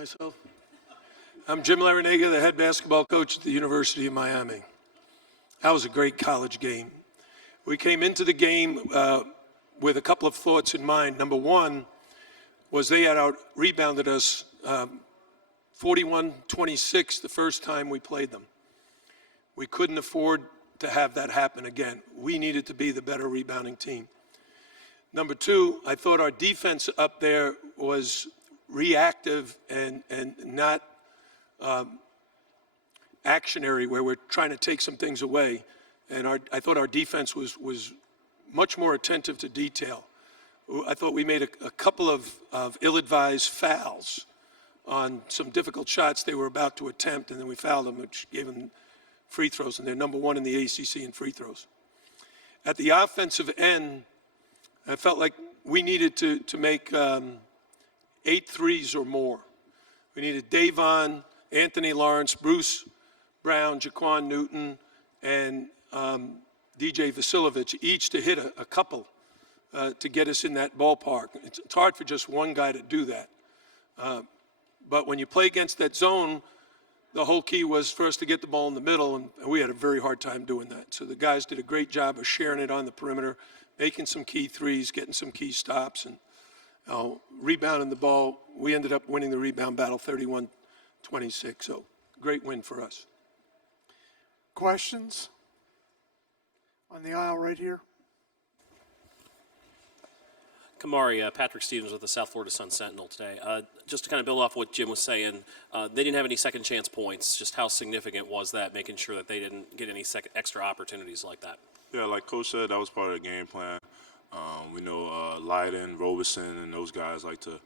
Myself. I'm Jim Larrañaga, the head basketball coach at the University of Miami. That was a great college game. We came into the game with a couple of thoughts in mind. Number one was they had out-rebounded us 41-26 the first time we played them. We couldn't afford to have that happen again. We needed to be the better rebounding team. Number two, I thought our defense up there was reactive and not actionary, where we're trying to take some things away. And I thought our defense was much more attentive to detail. I thought we made a couple of ill-advised fouls on some difficult shots they were about to attempt, and then we fouled them, which gave them free throws, and they're number one in the ACC in free throws. At the offensive end, I felt like we needed to make 8 threes or more. We needed Davon, Anthony Lawrence, Bruce Brown, Jaquan Newton, and DJ Vasiljevic, each to hit a couple to get us in that ballpark. It's hard for just one guy to do that. But when you play against that zone, the whole key was for us to get the ball in the middle, and we had a very hard time doing that. So the guys did a great job of sharing it on the perimeter, making some key threes, getting some key stops, and rebounding the ball. We ended up winning the rebound battle 31-26, so great win for us. Questions? On the aisle right here. Kamari, Patrick Stevens with the South Florida Sun-Sentinel today. Just to kind of build off what Jim was saying, they didn't have any second chance points. Just how significant was that, making sure that they didn't get any extra opportunities like that? Yeah, like Coach said, that was part of the game plan. We know Leiden, Robeson, and those guys like to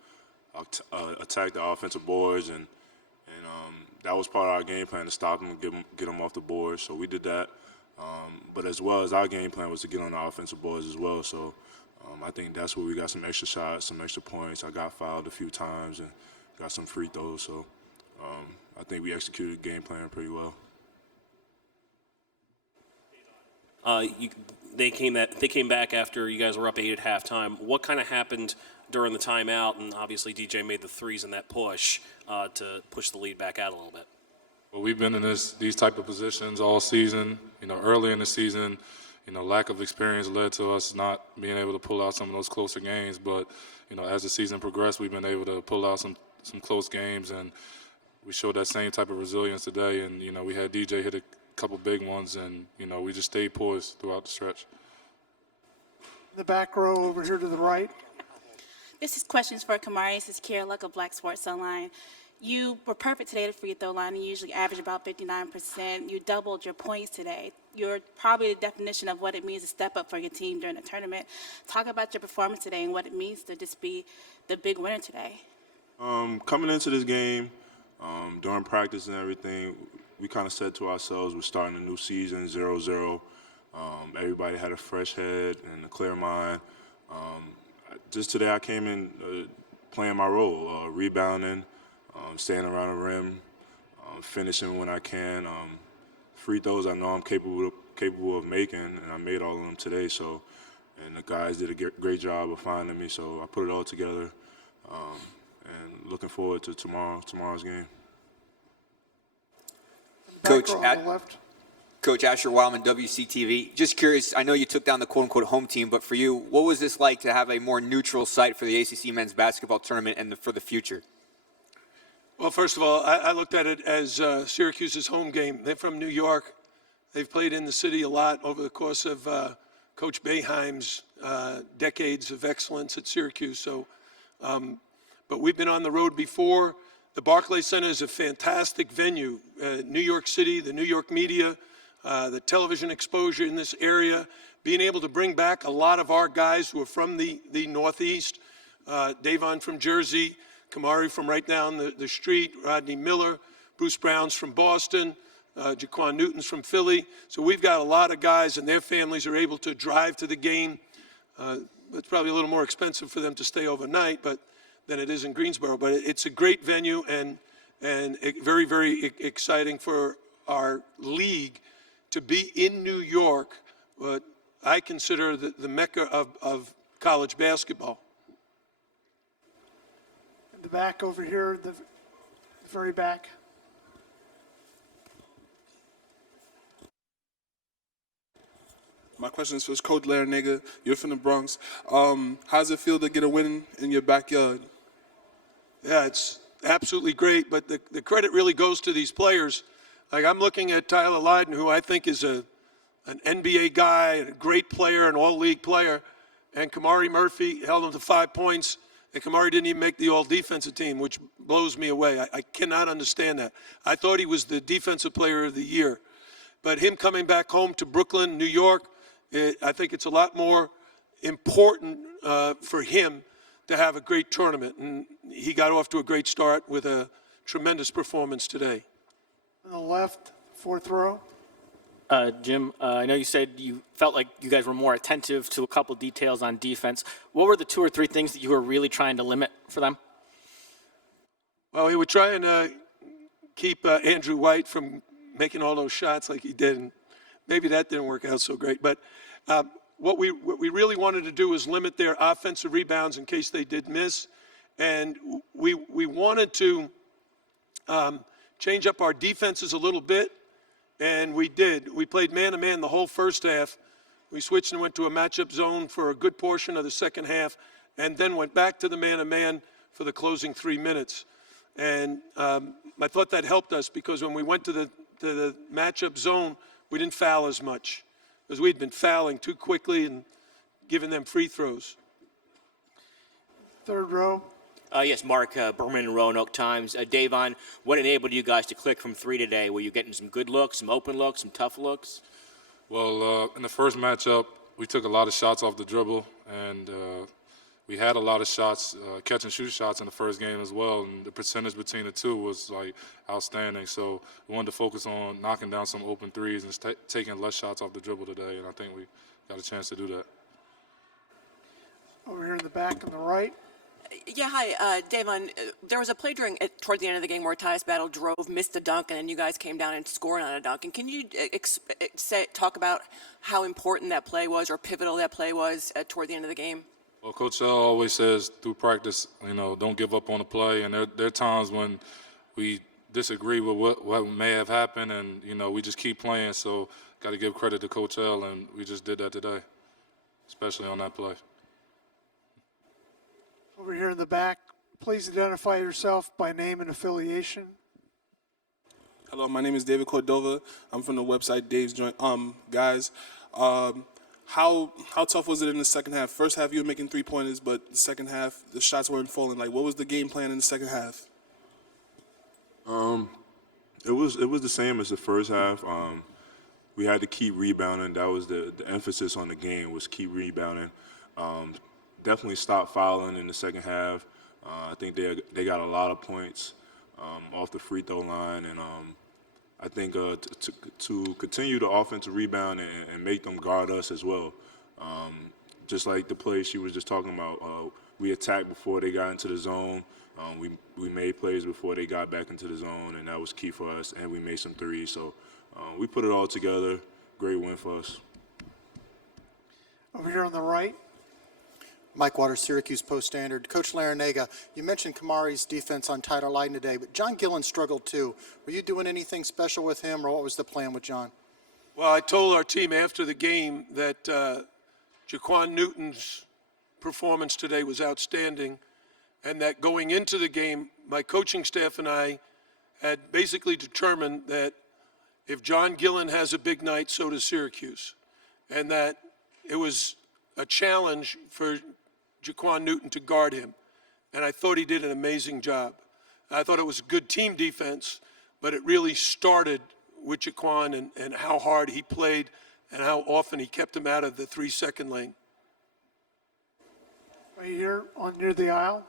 attack the offensive boards, and that was part of our game plan, to stop them and get them off the board. So we did that. But as well as our game plan was to get on the offensive boards as well. So I think that's where we got some extra shots, some extra points. I got fouled a few times and got some free throws. So I think we executed the game plan pretty well. They came back after you guys were up 8 at halftime. What kind of happened during the timeout? And obviously DJ made the threes in that push to push the lead back out a little bit. Well, we've been in these type of positions all season. Early in the season, lack of experience led to us not being able to pull out some of those closer games. But as the season progressed, we've been able to pull out some close games, and we showed that same type of resilience today. And we had DJ hit a couple big ones, and we just stayed poised throughout the stretch. The back row over here to the right. This is questions for Kamari. This is Kara Luck of Black Sports Online. You were perfect today at the free throw line. You usually average about 59%. You doubled your points today. You're probably the definition of what it means to step up for your team during the tournament. Talk about your performance today and what it means to just be the big winner today. Coming into this game, during practice and everything, we kind of said to ourselves, we're starting a new season, 0-0. Everybody had a fresh head and a clear mind. Just today I came in playing my role, rebounding, staying around the rim, finishing when I can. Free throws I know I'm capable of making, and I made all of them today. So, and the guys did a great job of finding me. So I put it all together, and looking forward to tomorrow's game. Coach Asher Wildman, WCTV. Just curious, I know you took down the quote-unquote home team, but for you, what was this like to have a more neutral site for the ACC men's basketball tournament and for the future? Well, first of all, I looked at it as Syracuse's home game. They're from New York. They've played in the city a lot over the course of Coach Boeheim's decades of excellence at Syracuse. So, but we've been on the road before. The Barclays Center is a fantastic venue. New York City, the New York media, the television exposure in this area, being able to bring back a lot of our guys who are from the Northeast, Davon from Jersey, Kamari from right down the street, Rodney Miller, Bruce Brown's from Boston, Jaquan Newton's from Philly. So we've got a lot of guys, and their families are able to drive to the game. It's probably a little more expensive for them to stay overnight than it is in Greensboro. But it's a great venue and very, very exciting for our league to be in New York, what I consider the mecca of college basketball. In the back over here, very back. My question is for Coach Larrañaga. You're from the Bronx. How does it feel to get a win in your backyard? Yeah, it's absolutely great, but the credit really goes to these players. Like, I'm looking at Tyler Lydon, who I think is an NBA guy, a great player, an all-league player, and Kamari Murphy held him to 5 points, and Kamari didn't even make the all-defensive team, which blows me away. I cannot understand that. I thought he was the defensive player of the year. But him coming back home to Brooklyn, New York, I think it's a lot more important for him to have a great tournament. And he got off to a great start with a tremendous performance today. On the left, fourth row. Jim, I know you said you felt like you guys were more attentive to a couple details on defense. What were the 2 or 3 things that you were really trying to limit for them? Well, we were trying to keep Andrew White from making all those shots like he did, and maybe that didn't work out so great. But what we really wanted to do was limit their offensive rebounds in case they did miss, and we wanted to change up our defenses a little bit, and we did. We played man-to-man the whole first half. We switched and went to a matchup zone for a good portion of the second half, and then went back to the man-to-man for the closing 3 minutes. And I thought that helped us because when we went to the matchup zone, we didn't foul as much because we'd been fouling too quickly and giving them free throws. Third row. Yes, Mark Berman, Roanoke Times. Davon, what enabled you guys to click from 3 today? Were you getting some good looks, some open looks, some tough looks? Well, in the first matchup, we took a lot of shots off the dribble, and we had a lot of shots, catch and shoot shots in the first game as well, and the percentage between the two was like outstanding. So we wanted to focus on knocking down some open threes and taking less shots off the dribble today, and I think we got a chance to do that. Over here in the back on the right. Yeah, hi, Davon. There was a play toward the end of the game where Tyus Battle drove, missed a dunk, and then you guys came down and scored on a dunk. And can you talk about how important that play was or pivotal that play was toward the end of the game? Well, Coach L always says through practice, don't give up on the play. And there are times when we disagree with what may have happened, and, we just keep playing. So got to give credit to Coach L, and we just did that today, especially on that play. Over here in the back, please identify yourself by name and affiliation. Hello, my name is David Cordova. I'm from the website Dave's Joint. Guys, how tough was it in the second half? First half you were making 3-pointers, but the second half the shots weren't falling. Like, what was the game plan in the second half? It was the same as the first half. We had to keep rebounding. That was the emphasis on the game, was keep rebounding. Definitely stop fouling in the second half. I think they got a lot of points off the free throw line, and I think to continue the offensive rebound and make them guard us as well. Just like the play she was just talking about, we attacked before they got into the zone. We made plays before they got back into the zone, and that was key for us, and we made some threes. So we put it all together. Great win for us. Over here on the right. Mike Waters, Syracuse Post-Standard. Coach Larrañaga, you mentioned Kamari's defense on Tyler Lydon today, but John Gillen struggled too. Were you doing anything special with him, or what was the plan with John? Well, I told our team after the game that Jaquan Newton's performance today was outstanding, and that going into the game, my coaching staff and I had basically determined that if John Gillen has a big night, so does Syracuse, and that it was a challenge for Jaquan Newton to guard him, and I thought he did an amazing job. I thought it was good team defense, but it really started with Jaquan and how hard he played and how often he kept him out of the 3-second lane. Right here near the aisle.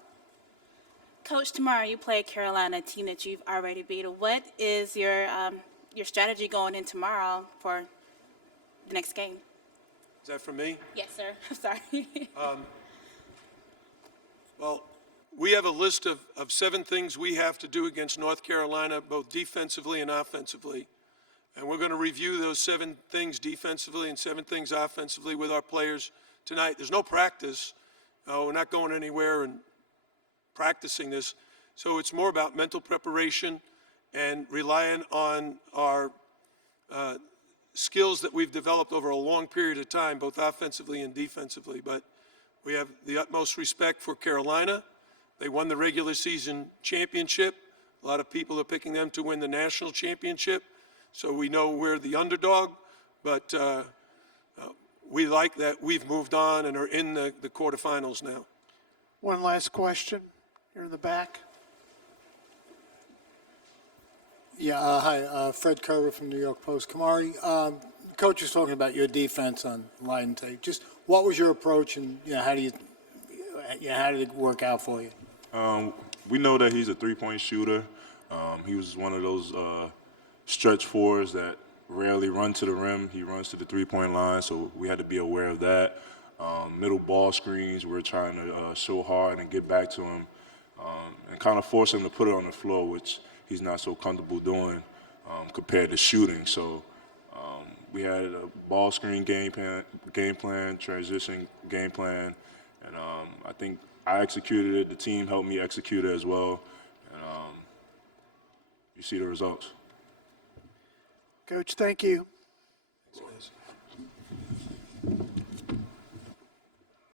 Coach, tomorrow you play Carolina, a team that you've already beat. What is your strategy going in tomorrow for the next game? Is that for me? Yes, sir. I'm sorry. Well, we have a list of 7 things we have to do against North Carolina, both defensively and offensively. And we're going to review those 7 things defensively and 7 things offensively with our players tonight. There's no practice. We're not going anywhere and practicing this. So it's more about mental preparation and relying on our skills that we've developed over a long period of time, both offensively and defensively. But we have the utmost respect for Carolina. They won the regular season championship. A lot of people are picking them to win the national championship. So we know we're the underdog, but we like that we've moved on and are in the quarterfinals now. One last question. You're in the back. Yeah, hi, Fred Kerber from New York Post. Kamari, Coach was talking about your defense on line tape. Just what was your approach, and how did it work out for you? We know that he's a three-point shooter. He was one of those stretch fours that rarely run to the rim. He runs to the three-point line, so we had to be aware of that. Middle ball screens, we're trying to show hard and get back to him and kind of force him to put it on the floor, which he's not so comfortable doing compared to shooting. So we had a ball screen game plan, transition game plan, and I think I executed it. The team helped me execute it as well, and you see the results. Coach, thank you. Thanks, guys.